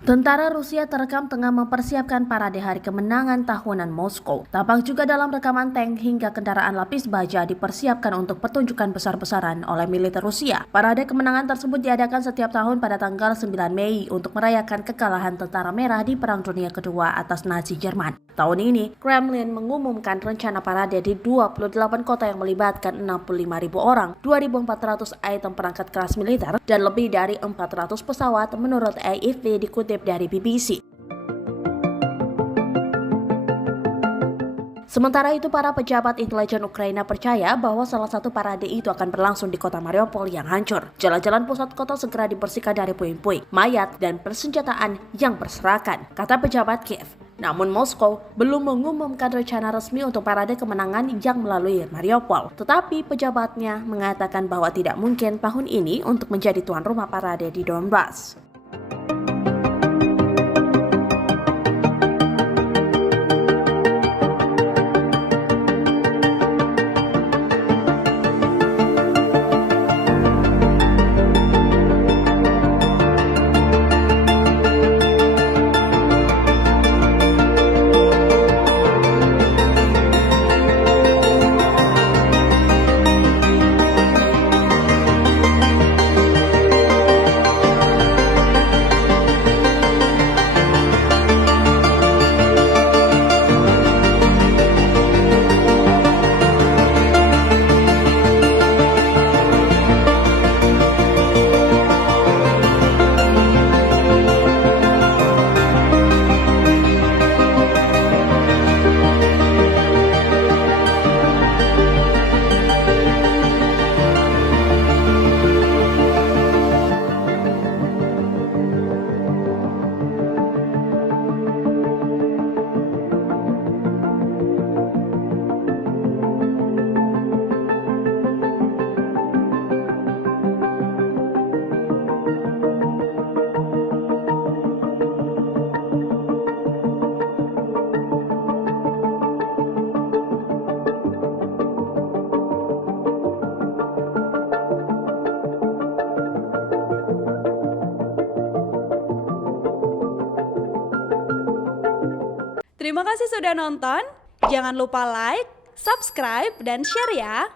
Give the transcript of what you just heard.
Tentara Rusia terekam tengah mempersiapkan parade hari kemenangan tahunan Moskow. Tampak juga dalam rekaman tank hingga kendaraan lapis baja dipersiapkan untuk pertunjukan besar-besaran oleh militer Rusia. Parade kemenangan tersebut diadakan setiap tahun pada tanggal 9 Mei untuk merayakan kekalahan Tentara Merah di Perang Dunia Kedua atas Nazi Jerman. Tahun ini, Kremlin mengumumkan rencana parade di 28 kota yang melibatkan 65.000 orang, 2.400 item perangkat keras militer, dan lebih dari 400 pesawat menurut AFP dikutip dari BBC. Sementara itu, para pejabat intelijen Ukraina percaya bahwa salah satu parade itu akan berlangsung di kota Mariupol yang hancur. Jalan-jalan pusat kota segera dibersihkan dari puing-puing, mayat, dan persenjataan yang berserakan, kata pejabat Kiev. Namun Moskow belum mengumumkan rencana resmi untuk parade kemenangan yang melalui Mariupol. Tetapi pejabatnya mengatakan bahwa tidak mungkin tahun ini untuk menjadi tuan rumah parade di Donbas. Terima kasih sudah nonton. Jangan lupa like, subscribe, dan share ya.